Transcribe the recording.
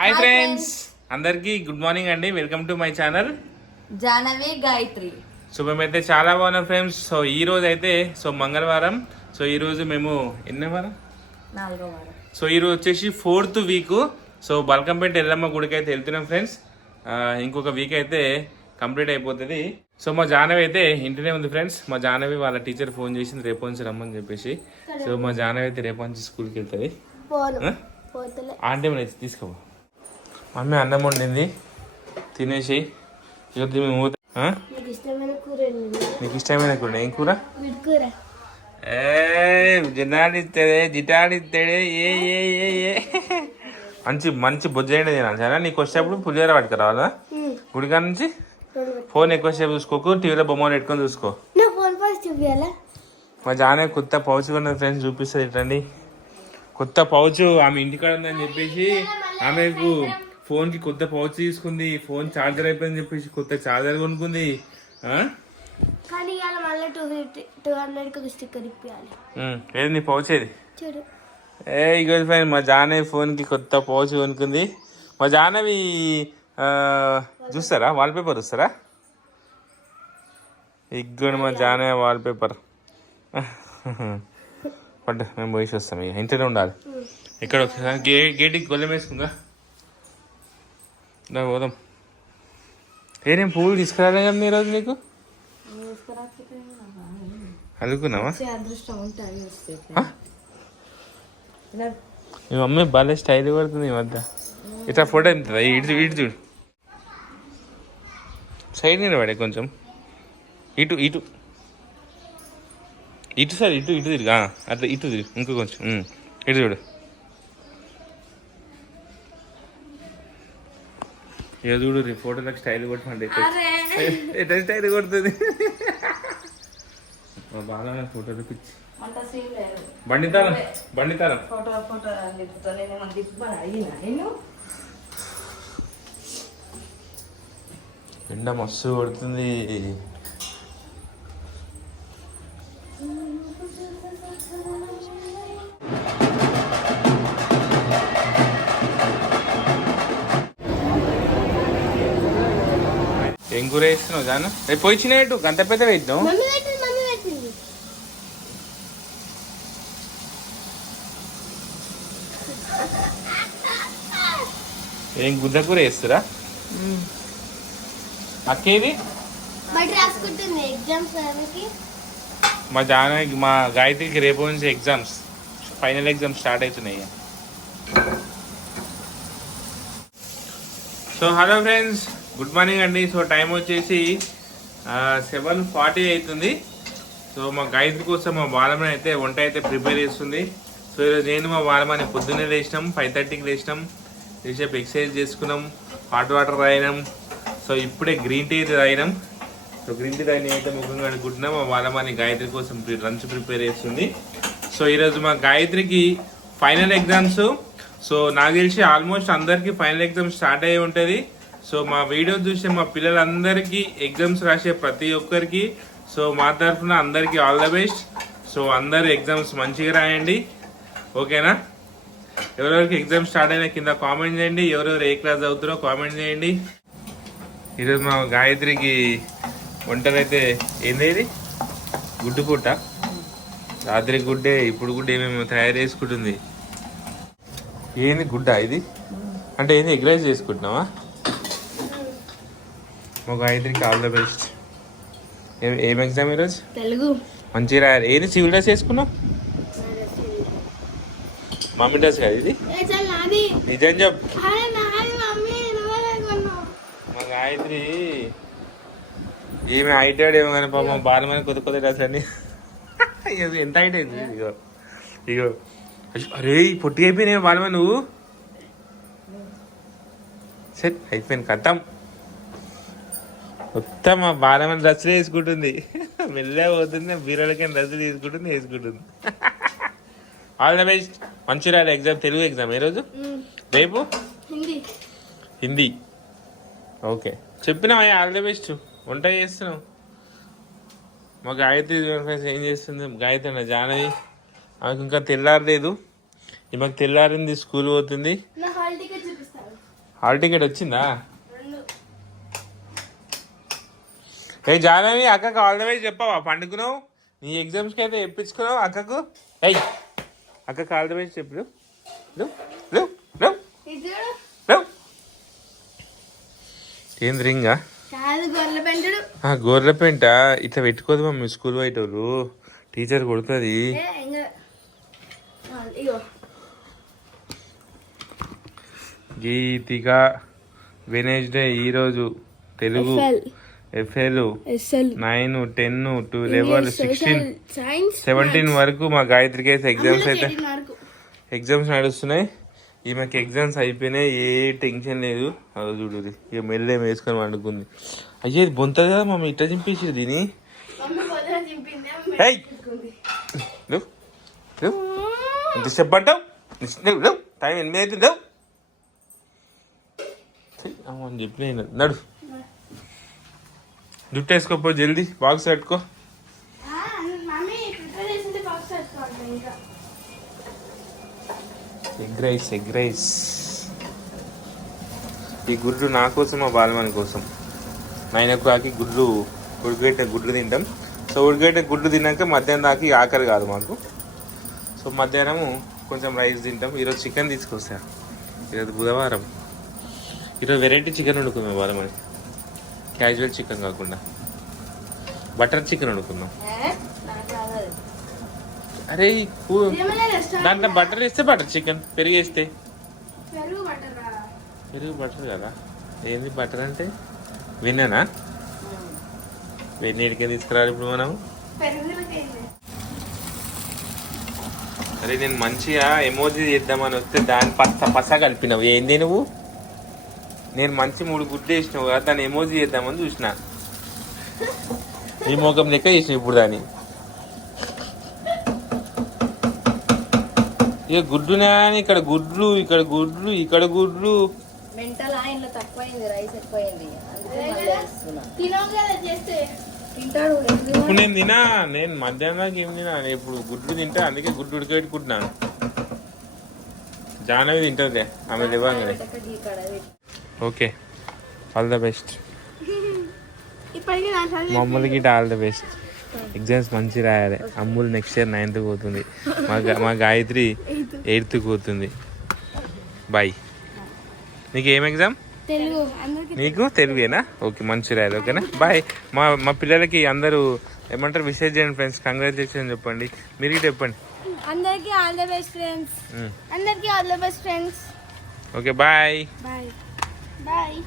Hi friends, అందరికి good morning అండి. Welcome to my channel Janavi Gayatri. శుభమైతే చాలా బాగున్నాం ఫ్రెండ్స్. సో ఈ రోజు అయితే మంగళవారం. సో ఈ రోజు మేము ఎన్నో వారం, 4వ వారం. సో ఈ రోజు వచ్చేసి 4th week. So Balkampet Yellamma గుడికి అయితే వెళ్తున్నాం ఫ్రెండ్స్. ఇంకొక వీక్ అయితే కంప్లీట్ అయిపోతుంది. సో మా జానవి అయితే ఇంటినే ఉంది ఫ్రెండ్స్. మా జానవి వాళ్ళ టీచర్ ఫోన్ చేసింది రేపు నుంచి రమ్మని చెప్పేసి. సో మా జానవి అయితే రేపు నుంచి స్కూల్కి వెళ్తుంది. ఆంటీ మన తీసుకో. మమ్మీ అన్నం వండింది, తినేసి నీకు ఇష్టమైన కూర ఏం కూర? జిటాడిస్తాడే జిటాడిస్తాడే ఏ ఏ ఏ ఏ మంచి మంచి బుజ్జైండి తినాలి సరే. నీకు వచ్చేటప్పుడు పులిహోర పట్టుకురావాలా గుడికా నుంచి. ఫోన్ ఎక్కువసేపు చూసుకోకు, టీవీలో బొమ్మలు పెట్టుకొని చూసుకో. మా జానే కొత్త పౌచ్ కొన్న ఫ్రెండ్స్ చూపిస్తుంది. ఇటండి కొత్త పౌచ్ ఆమె ఇంటికాడ ఉందని చెప్పేసి ఆమెకు ఫోన్కి కొత్త పౌచ్ తీసుకుంది. ఫోన్ ఛార్జర్ అయిపోయిందని చెప్పేసి కొత్త ఛార్జర్ కొనుక్కుంది. ఏది నీ పౌచ్ ఏది? ఇగో ఫ్రెండ్ మా జానవి ఫోన్కి కొత్త పౌచ్ కొనుక్కుంది. మా జానవి చూస్తారా వాల్పేపర్ చూస్తారా? ఇగ్గోండి మా జానవి వాల్పేపర్. పడ్డ మేము పోయి వస్తాం. ఇక ఇంట్లోనే ఉండాలి. ఇక్కడ గేట్కి గొల్లెం వేసుకుందా పోదాం. ఏనేం పువ్వులు తీసుకురాలే కదా ఈరోజు నీకు? అనుకున్నావా? మీ మమ్మీ బాగా స్టైల్ పడుతుంది ఈ మధ్య. ఇట్లా ఫోటో ఎంతుందా? ఇటు ఇటు చూడు, సైడ్ నిలబడే కొంచెం ఇటు ఇటు ఇటు సార్ ఇటు ఇటు తిరిగి అట్లా ఇటు తిరిగి ఇంకో కొంచెం ఇటు చూడు. ఇక చూడు రీ ఫోటోలకు స్టైల్ కొట్టమండి. ఎట్లా స్టైల్ కొడుతుంది బాగా ఫోటోలు పిచ్చి. బండితారం బండితారం ఎండ మస్తు కొడుతుంది. ఏం కూర వేస్తున్నావు జాను? రేపు పోయిచ్చినట్టు గంత పెద్ద వేద్దాం. ఏం గుద్ద కూర వేస్తురా? అక్కేది మా జానకి మా గాయత్రికి రేపు నుంచి ఎగ్జామ్స్, ఫైనల్ ఎగ్జామ్స్ స్టార్ట్ అవుతున్నాయి. So hello friends, good morning అండి. సో టైం వచ్చేసి 7:40 అవుతుంది. సో మా గాయత్రి కోసం మా బాలమని అయితే వంట అయితే ప్రిపేర్ చేస్తుంది. సో ఈరోజు నేను మా బాలమని పొద్దున్నే లేచినాం, 5:30కి లేచినాం. లేచేపు ఎక్సర్సైజ్ చేసుకున్నాం, హాట్ వాటర్ తాగినాం. సో ఇప్పుడే గ్రీన్ టీ తాగినాం. సో గ్రీన్ టీ తాగిన అయితే ముఖంగా అనుకుంటున్నాం. మా బాలమని గాయత్రి కోసం లంచ్ ప్రిపేర్ చేస్తుంది. సో ఈరోజు మా గాయత్రికి ఫైనల్ ఎగ్జామ్స్. సో నాకు తెలిసి ఆల్మోస్ట్ అందరికీ ఫైనల్ ఎగ్జామ్స్ స్టార్ట్ అయ్యి ఉంటుంది. సో మా వీడియో చూసే మా పిల్లలందరికీ ఎగ్జామ్స్ రాసే ప్రతి ఒక్కరికి సో మా తరఫున అందరికీ ఆల్ ద బెస్ట్. సో అందరు ఎగ్జామ్స్ మంచిగా రాయండి, ఓకేనా? ఎవరెవరికి ఎగ్జామ్ స్టార్ట్ అయినా కింద కామెంట్ చేయండి. ఎవరెవరు ఏ క్లాస్ చదువుతారో కామెంట్ చేయండి. ఈరోజు మా గాయత్రికి వంటలు అయితే ఏంది? గుడ్డు పుట్ట, రాత్రి గుడ్డే, ఇప్పుడు గుడ్డే ఏమేమి తయారు చేసుకుంటుంది. ఏంది గుడ్డ ఇది? అంటే ఏంది ఎగ్ రైస్ చేసుకుంటున్నావా? మా గాయత్రికి ఆల్ ద బెస్ట్. ఏం ఎగ్జామ్ ఈరోజు? తెలుగు. మంచిగా రాయాలి. ఏంది సివిల్ డ్రెస్ వేసుకున్నావు? మమ్మీ డ్రెస్ కాదు ఇది, నిజం చెప్పు. మా గాయత్రి ఏమి హైట్ ఏమో కానీ పాపం బాలమైన కొత్త కొత్త డ్రెస్ అన్ని ఎంత హైట్ అయింది. ఇగో ఇగో అరే పొట్టి అయిపోయినాయి బాలమైన నువ్వు. సెట్ అయిపోయింది కథం. మొత్తం మా బాలమైన డ్రెస్సులు వేసుకుంటుంది. మెల్లగా పోతుంది, బీరోలకి డ్రెస్సులు వేసుకుంటుంది. All the best. మంచిగా రాయాలి ఎగ్జామ్. తెలుగు ఎగ్జామ్ ఏ రోజు? రేపు హిందీ. ఓకే చెప్పినావా? All the best. వంట చేస్తున్నావు. మా గాయత్రి ఏం చేస్తుంది? గాయత్రి జానవి ఆమెకు ఇంకా తెల్లారలేదు. ఈమెకు తెల్లారింది, స్కూల్ పోతుంది. హాల్ టికెట్ వచ్చిందా? ఏ జానవి, అక్కకు ఆల్ ద వే చెప్పావా? పండుకున్నావు, నీ ఎగ్జామ్స్కి అయితే చెప్పించుకున్నావు అక్కకు. అయ్యి అక్కకు ఆల్ ద వే చెప్పు. ఏంది రింగా? గొర్రె పెంట ఇట్లా పెట్టుకోదు మమ్మీ, స్కూల్ పోయేటోళ్ళు టీచర్ కొడుతుంది. గీతిక వెనస్డే ఈరోజు తెలుగు ఎఫ్ఎల్ 9, 10, 12, 16, 17 వరకు మా గాయత్రికి అయితే ఎగ్జామ్స్ నడుస్తున్నాయి. ఈమెకి ఎగ్జామ్స్ అయిపోయినాయి, ఏ టెన్షన్ లేదు. అది చూడు, ఇక మెల్లేం వేసుకొని వండుకుంది. అయ్యే బొంతది కదా మమ్మీ, ఇట్లా చింపేసి దీని. ఎంతసేపు పడ్డావు? టైం 8 అవుతుంది. అని చెప్పిన నడు, జుట్టు వేసుకోపో, జల్దీ బాక్స్ పెట్టుకో. Egg rice. ఈ గుడ్లు నా కోసం, మా బాలమని కోసం. 9 o'clock ఉడికేట గుడ్లు తింటాం. సో ఉడికేట గుడ్లు తిన్నాక మధ్యాహ్నం దాకా ఆకలి కాదు మాకు. సో మధ్యాహ్నము కొంచెం రైస్ తింటాం. ఈరోజు చికెన్ తీసుకొస్తా. ఈరోజు బుధవారం. ఈరోజు వెరైటీ చికెన్ వండుకుందాం బాలమని, క్యాజువల్ చికెన్ కాకుండా బటర్ చికెన్ వండుకుందాం. అరే దాంట్లో బటర్ వేస్తే బటర్ చికెన్, పెరుగు వేస్తే పెరుగు బటర్ కదా. ఏంది బటర్ అంటే? వెన్ననా? వెన్న ఎడికే తీసుకురాలి ఇప్పుడు మనం. అరే నేను మంచిగా ఎమోజీ చేద్దామని వస్తే దాని పస కలిపినావు. ఏంది నువ్వు? నేను మంచి 3 గుడ్లు వేసినావు కదా, దాన్ని ఎమోజీ చేద్దామని చూసిన. ఈ ముఖం లెక్క చేసిన ఇప్పుడు దాన్ని. ఇక గుడ్డునే అని ఇక్కడ గుడ్లు, ఇక్కడ గుడ్లు, ఇక్కడ గుడ్లు. ఇప్పుడు నేను తినా, నేను మధ్యాహ్నం ఏం తినా, ఇప్పుడు గుడ్లు తింటా. అందుకే గుడ్లు ఉడకబెట్టుకుంటున్నాను. జానవి తింటుంది ఆమె ఇవ్వగానే. Okay, all the best. మమ్మల్ని గిట్ట ఆల్ ద బెస్ట్. ఎగ్జామ్స్ మంచి రాయాలి. అమ్ములు నెక్స్ట్ ఇయర్ 9th పోతుంది, మా గాయత్రి 8th పోతుంది. బాయ్. నీకు ఏం ఎగ్జామ్? నీకు తెలుగేనా? ఓకే, మంచి రాయాలి. ఓకేనా, బాయ్. మా పిల్లలకి అందరూ ఏమంటారు, విషయం చేయండి ఫ్రెండ్స్, కంగ్రాచులేషన్ చెప్పండి. మీరు గిట్ట చెప్పండి. అందరికీ ఆల్ ద బెస్ట్ ఫ్రెండ్స్. అందరికీ all the best friends. Okay, bye. Bye bye.